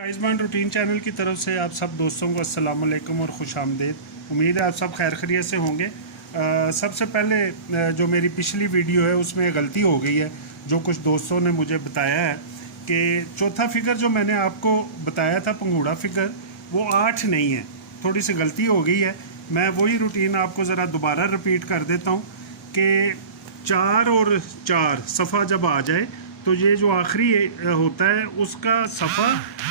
आइज़मान routine channel की तरफ से आप सब दोस्तों को अस्सलाम वालेकुम और खुश आमदीद। उम्मीद है आप सब खैर खैरियत से होंगे। सबसे पहले जो मेरी पिछली वीडियो है उसमें गलती हो गई है, जो कुछ दोस्तों ने मुझे बताया है कि चौथा फिगर जो मैंने आपको बताया था पंगूड़ा फिगर वो 8 नहीं है, थोड़ी सी गलती हो गई है। मैं वही रूटीन आपको ज़रा दोबारा रिपीट कर देता हूँ कि 4 और 4 सफ़ा जब आ जाए तो ये जो आखिरी होता है उसका सफ़ा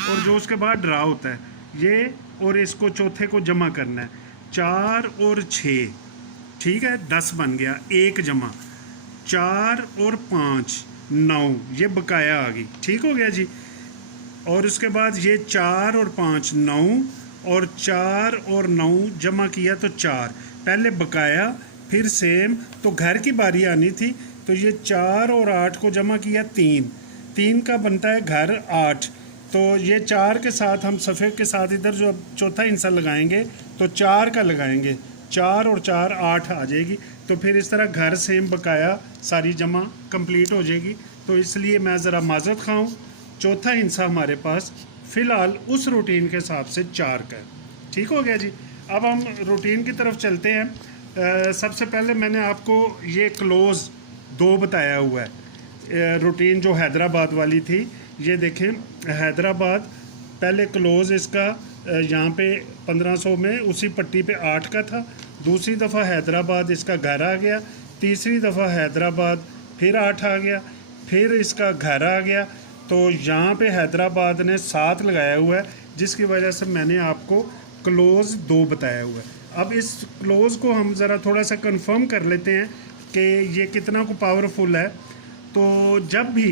और जो उसके बाद ड्रा होता है ये, और इसको चौथे को जमा करना है। 4 और 6, ठीक है, 10 बन गया। 1 जमा 4 और 5 9, ये बकाया आ गई, ठीक हो गया जी। और उसके बाद ये 4 और 5 9, और 4 और 9 जमा किया तो 4, पहले बकाया फिर सेम, तो घर की बारी आनी थी। तो ये 4 और 8 को जमा किया 3, 3 का बनता है घर 8। तो ये 4 के साथ हम सफ़े के साथ इधर जो चौथा हिस्सा लगाएंगे तो 4 का लगाएंगे, 4 और 4 8 आ जाएगी। तो फिर इस तरह घर सेम बकाया सारी जमा कंप्लीट हो जाएगी। तो इसलिए मैं ज़रा माजरत खाऊँ, चौथा हिस्सा हमारे पास फ़िलहाल उस रूटीन के हिसाब से 4 का है, ठीक हो गया जी। अब हम रूटीन की तरफ चलते हैं। सबसे पहले मैंने आपको ये क्लोज़ 2 बताया हुआ है। रूटीन जो हैदराबाद वाली थी, ये देखें हैदराबाद पहले क्लोज़ इसका यहाँ पे 1500 में उसी पट्टी पे 8 का था। दूसरी दफ़ा हैदराबाद इसका घर आ गया, तीसरी दफ़ा हैदराबाद फिर 8 आ गया, फिर इसका घर आ गया। तो यहाँ पे हैदराबाद ने 7 लगाया हुआ है, जिसकी वजह से मैंने आपको क्लोज़ 2 बताया हुआ है। अब इस क्लोज़ को हम ज़रा थोड़ा सा कंफर्म कर लेते हैं कि ये कितना को पावरफुल है। तो जब भी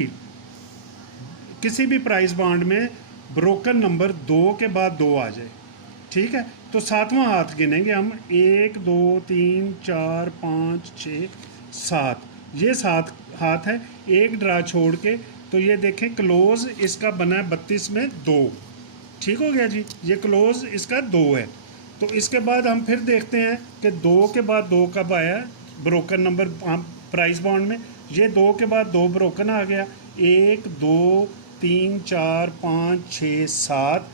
किसी भी प्राइस बॉन्ड में ब्रोकन नंबर 2 के बाद 2 आ जाए, ठीक है, तो 7वां हाथ गिनेंगे हम। 1 2 3 4 5 6 7, ये 7 हाथ है। एक ड्रा छोड़ के तो ये देखें क्लोज़ इसका बना है 32 में 2, ठीक हो गया जी। ये क्लोज़ इसका 2 है। तो इसके बाद हम फिर देखते हैं कि 2 के बाद 2 कब आया ब्रोकन नंबर प्राइस बॉन्ड में। ये 2 के बाद 2 ब्रोकन आ गया, 1 2 3 4 5 6 7।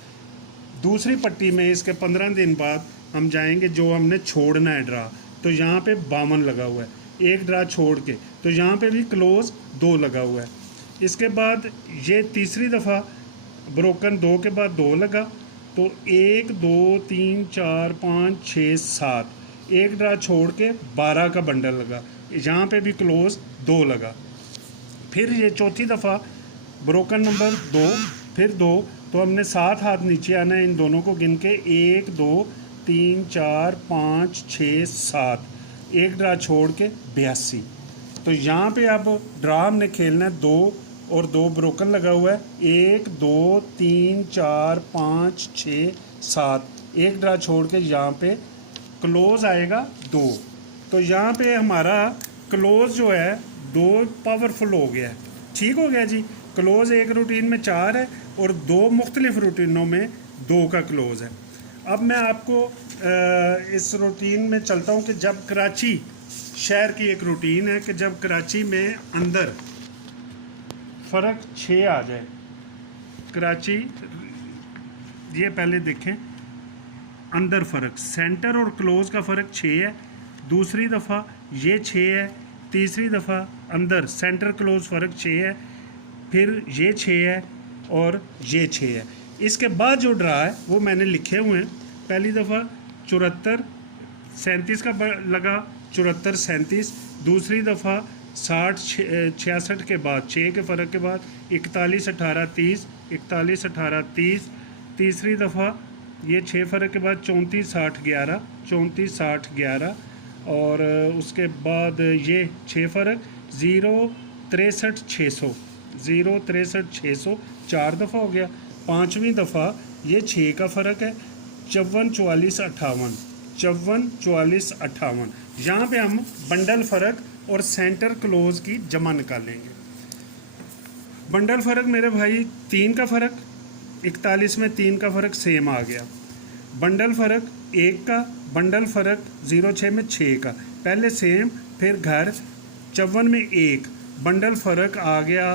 दूसरी पट्टी में इसके 15 दिन बाद हम जाएंगे, जो हमने छोड़ना है ड्रा, तो यहाँ पे 52 लगा हुआ है। एक ड्रा छोड़ के तो यहाँ पे भी क्लोज़ 2 लगा हुआ है। इसके बाद ये तीसरी दफ़ा ब्रोकन 2 के बाद 2 लगा, तो 1 2 3 4 5 6 7, एक ड्रा छोड़ के 12 का बंडल लगा, यहाँ पे भी क्लोज़ 2 लगा। फिर ये चौथी दफ़ा ब्रोकन नंबर 2 फिर 2, तो हमने 7 हाथ नीचे आना है, इन दोनों को गिन के 1 2 3 4 5 6 7, एक ड्रा छोड़ के 82। तो यहाँ पे अब ड्रा हमने खेलना है 2 और 2 ब्रोकन लगा हुआ है, 1 2 3 4 5 6 7, एक ड्रा छोड़ के यहाँ पे क्लोज़ आएगा 2। तो यहाँ पे हमारा क्लोज़ जो है 2 पावरफुल हो गया है, ठीक हो गया जी। क्लोज़ एक रूटीन में 4 है और 2 मुख्तलिफ रूटीनों में 2 का क्लोज़ है। अब मैं आपको इस रूटीन में चलता हूँ कि जब कराची शहर की एक रूटीन है कि जब कराची में अंदर फ़र्क 6 आ जाए। कराची, ये पहले देखें अंदर फ़र्क, सेंटर और क्लोज़ का फ़र्क 6 है। दूसरी दफ़ा ये 6 है, तीसरी दफ़ा अंदर सेंटर क्लोज़ फ़र्क 6 है, फिर ये 6 है और ये 6 है। इसके बाद जो ड्रा है वो मैंने लिखे हुए हैं। पहली दफ़ा 74 37 का लगा, 74 37। दूसरी दफ़ा 60 66 के बाद 6 के फ़र्क के बाद 41 18 30, 41 18 30। तीसरी दफ़ा ये 6 फ़र्क के बाद 34 60 11, 34 60 11। और उसके बाद ये 6 फ़र्क 0 63 600, 0 63 600, 4 दफ़ा हो गया। पाँचवीं दफ़ा ये 6 का फ़र्क है, 54 44 58, 54 44 58। यहाँ पे हम बंडल फ़र्क और सेंटर क्लोज़ की जमा निकालेंगे। बंडल फ़र्क मेरे भाई 3 का फ़र्क, 41 में 3 का फ़र्क सेम आ गया। बंडल फ़र्क 1 का, बंडल फ़र्क 06 में 6 का, पहले सेम फिर घर। 54 में 1, बंडल फ़र्क आ गया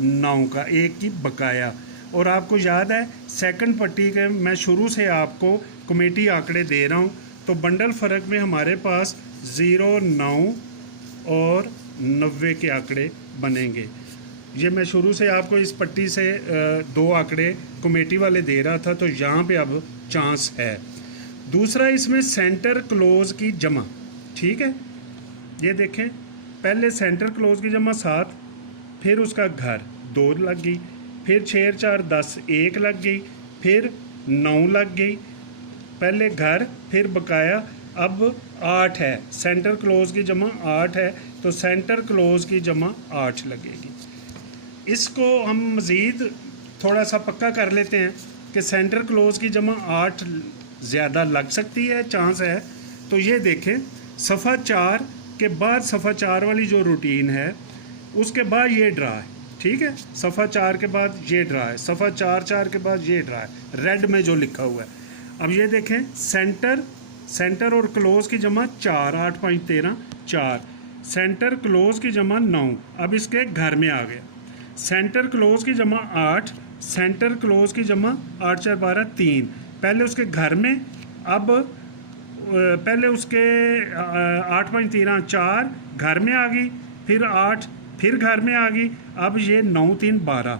9 का, 1 की बकाया। और आपको याद है सेकंड पट्टी के मैं शुरू से आपको कमेटी आंकड़े दे रहा हूँ। तो बंडल फ़र्क में हमारे पास 0, 9 और 90 के आंकड़े बनेंगे। ये मैं शुरू से आपको इस पट्टी से 2 आंकड़े कमेटी वाले दे रहा था, तो यहाँ पे अब चांस है। दूसरा इसमें सेंटर क्लोज की जमा, ठीक है, ये देखें पहले सेंटर क्लोज की जमा 7, फिर उसका घर 2 लग गई, फिर 6 और 4 10 1 लग गई, फिर 9 लग गई, पहले घर फिर बकाया, अब 8 है, सेंटर क्लोज की जमा 8 है, तो सेंटर क्लोज की जमा 8 लगेगी। इसको हम मज़ीद थोड़ा सा पक्का कर लेते हैं कि सेंटर क्लोज की जमा 8 ज़्यादा लग सकती है, चांस है। तो ये देखें सफ़ा 4 के बाद सफ़ा 4 वाली जो रूटीन है उसके बाद ये ड्रा है, ठीक है, सफ़ा 4 के बाद ये ड्रा है, सफ़ा 4 के बाद ये ड्रा है, रेड में जो लिखा हुआ है। अब ये देखें सेंटर और क्लोज की जमा 4, 8 5 13 4, सेंटर क्लोज की जमा 9, अब इसके घर में आ गया, सेंटर क्लोज की जमा 8, सेंटर क्लोज की जमा 8 4 12 3, पहले उसके घर में, अब पहले उसके 8 5 13 4 घर में आ गई, फिर 8 फिर घर में आ गई, अब ये 9 3 12,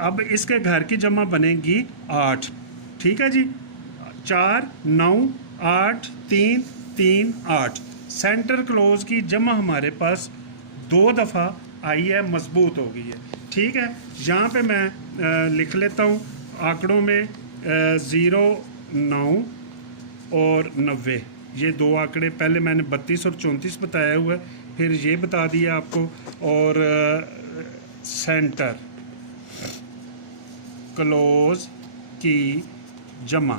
अब इसके घर की जमा बनेगी 8, ठीक है जी, 4 9 8 3 3 8, सेंटर क्लोज की जमा हमारे पास 2 दफ़ा आई है, मजबूत हो गई है, ठीक है। यहाँ पे मैं लिख लेता हूँ आंकड़ों में 0 9 और 90, ये 2 आंकड़े पहले मैंने 32 और 34 बताया हुआ है, फिर ये बता दिया आपको, और सेंटर क्लोज की जमा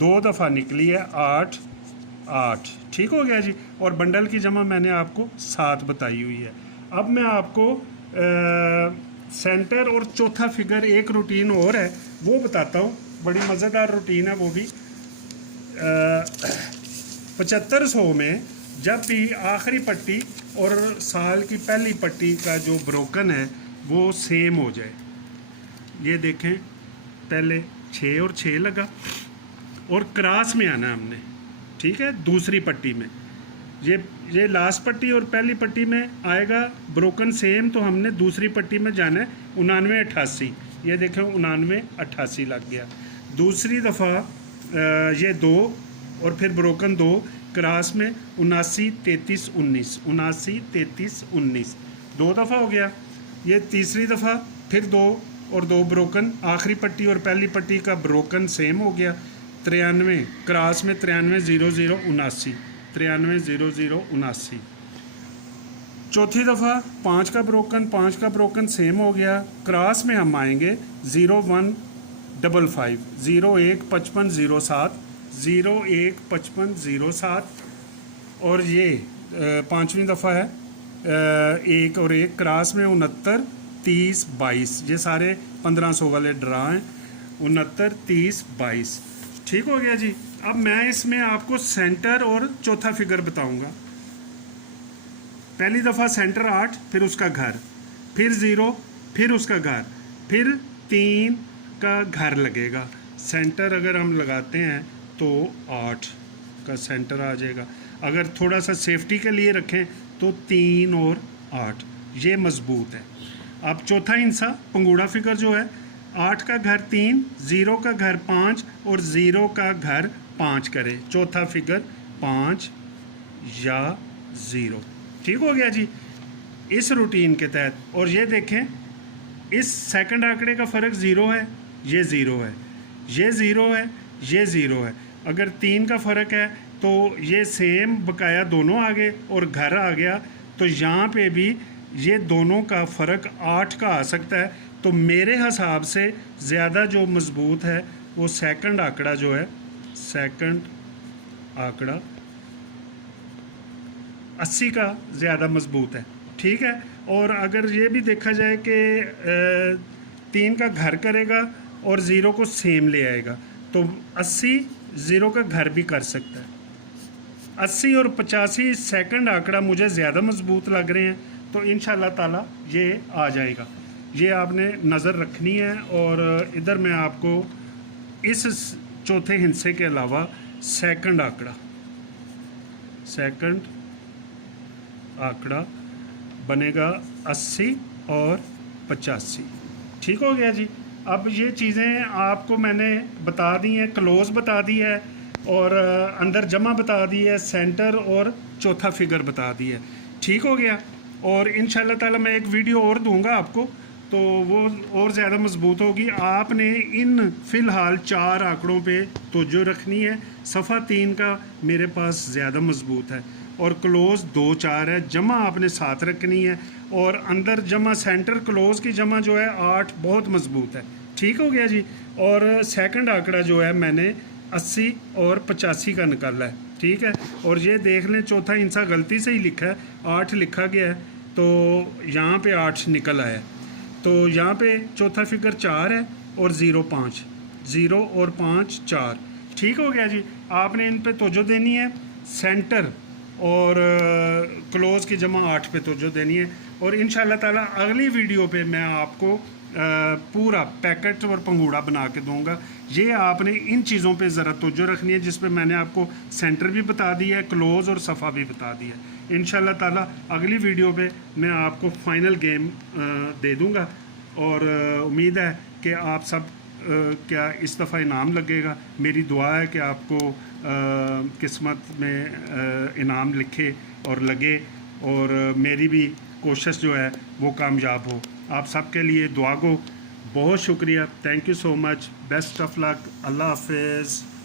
2 दफ़ा निकली है 8 8, ठीक हो गया जी, और बंडल की जमा मैंने आपको 7 बताई हुई है। अब मैं आपको सेंटर और चौथा फिगर एक रूटीन और है वो बताता हूँ, बड़ी मज़ेदार रूटीन है वो भी। 7500 में जब भी आखिरी पट्टी और साल की पहली पट्टी का जो ब्रोकन है वो सेम हो जाए, ये देखें पहले 6 और 6 लगा और क्रॉस में आना हमने, ठीक है, दूसरी पट्टी में ये लास्ट पट्टी और पहली पट्टी में आएगा ब्रोकन सेम, तो हमने दूसरी पट्टी में जाना है 99 88, ये देखें 99 88 लग गया। दूसरी दफ़ा ये 2 और फिर ब्रोकन 2 क्रॉस में 79 33 19, 79 33 19, 2 दफ़ा हो गया। ये तीसरी दफ़ा फिर 2 और 2 ब्रोकन, आखिरी पट्टी और पहली पट्टी का ब्रोकन सेम हो गया, 93 क्रॉस में 93 00 79, 93 00 79। चौथी दफ़ा 5 का ब्रोकन सेम हो गया, क्रॉस में हम आएंगे 01 55 01 55 07, 01 55 07, और ये 5वीं दफ़ा है 1 और 1 क्रॉस में 69 30 22, ये सारे 1500 वाले ड्रा हैं, 69 30 22, ठीक हो गया जी। अब मैं इसमें आपको सेंटर और चौथा फिगर बताऊंगा। पहली दफ़ा सेंटर 8, फिर उसका घर, फिर 0, फिर उसका घर, फिर 3 का घर लगेगा, सेंटर अगर हम लगाते हैं तो 8 का सेंटर आ जाएगा, अगर थोड़ा सा सेफ्टी के लिए रखें तो 3 और 8, ये मजबूत है। अब चौथा हिस्सा पंगूड़ा फिगर जो है, 8 का घर 3, 0 का घर 5 और 0 का घर 5 करे, चौथा फिगर 5 या 0, ठीक हो गया जी इस रूटीन के तहत। और ये देखें इस सेकंड आंकड़े का फ़र्क 0 है, ये 0 है, ये 0 है, ये 0 है, अगर 3 का फ़र्क है तो ये सेम बकाया दोनों आ गए और घर आ गया, तो यहाँ पे भी ये दोनों का फ़र्क 8 का आ सकता है। तो मेरे हिसाब से ज़्यादा जो मजबूत है वो सेकंड आंकड़ा जो है, सेकंड आंकड़ा 80 का ज़्यादा मजबूत है, ठीक है। और अगर ये भी देखा जाए कि 3 का घर करेगा और 0 को सेम ले आएगा तो 80 0 का घर भी कर सकता है। 80 और 85 सेकंड आंकड़ा मुझे ज़्यादा मजबूत लग रहे हैं, तो इंशाल्लाह ताला ये आ जाएगा। ये आपने नज़र रखनी है। और इधर मैं आपको इस चौथे हिस्से के अलावा सेकंड आंकड़ा बनेगा 80 और 85। ठीक हो गया जी। अब ये चीज़ें आपको मैंने बता दी हैं, क्लोज बता दी है और अंदर जमा बता दी है, सेंटर और चौथा फिगर बता दी है। ठीक हो गया। और इंशाल्लाह ताला मैं एक वीडियो और दूंगा आपको, तो वो और ज़्यादा मजबूत होगी। आपने इन फ़िलहाल 4 आंकड़ों पे तवज्जो रखनी है। सफ़ा 3 का मेरे पास ज़्यादा मजबूत है और क्लोज 2 4 है, जमा आपने 7 रखनी है और अंदर जमा सेंटर क्लोज की जमा जो है 8 बहुत मजबूत है। ठीक हो गया जी। और सेकंड आंकड़ा जो है मैंने 80 और 85 का निकाला है। ठीक है। और ये देख लें चौथा हिस्सा गलती से ही लिखा है, 8 लिखा गया है, तो यहाँ पे 8 निकल आया। तो यहाँ पे चौथा फिगर 4 है और 0 5, 0 और 5 4। ठीक हो गया जी। आपने इन पे तवज्जो देनी है। सेंटर और क्लोज की जमा 8 पे तवज्जो देनी है। और इंशाल्लाह ताला अगली वीडियो पे मैं आपको पूरा पैकेट और पंगूड़ा बना के दूंगा। ये आपने इन चीज़ों पे ज़रा तवज्जो रखनी है, जिस पे मैंने आपको सेंटर भी बता दिया है, क्लोज और सफ़ा भी बता दिया है। इंशाल्लाह ताला अगली वीडियो पे मैं आपको फाइनल गेम दे दूंगा। और उम्मीद है कि आप सब क्या इस दफ़ा इनाम लगेगा। मेरी दुआ है कि आपको किस्मत में इनाम लिखे और लगे और मेरी भी कोशिश जो है वो कामयाब हो। आप सबके लिए दुआ गो। बहुत शुक्रिया। Thank you so much. Best of luck. अल्लाह हाफिज़।